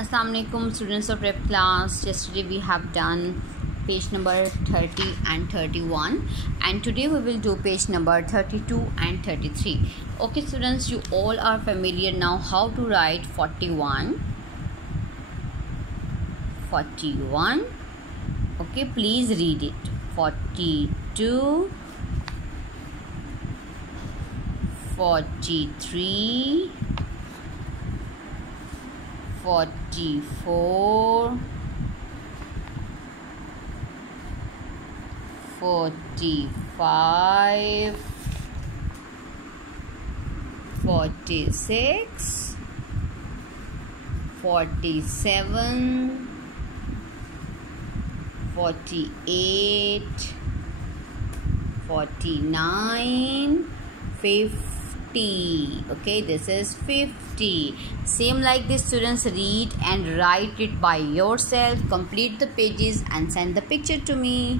Assalamu alaikum students of prep class. Yesterday we have done page number 30 and 31 and today we will do page number 32 and 33. Okay students, you all are familiar now how to write 41. Okay, please read it. 42, 43, 44, 45, 46, 47, 48, 49, 50. Okay, this is 50. Same like this, students, read and write it by yourself, complete the pages and send the picture to me.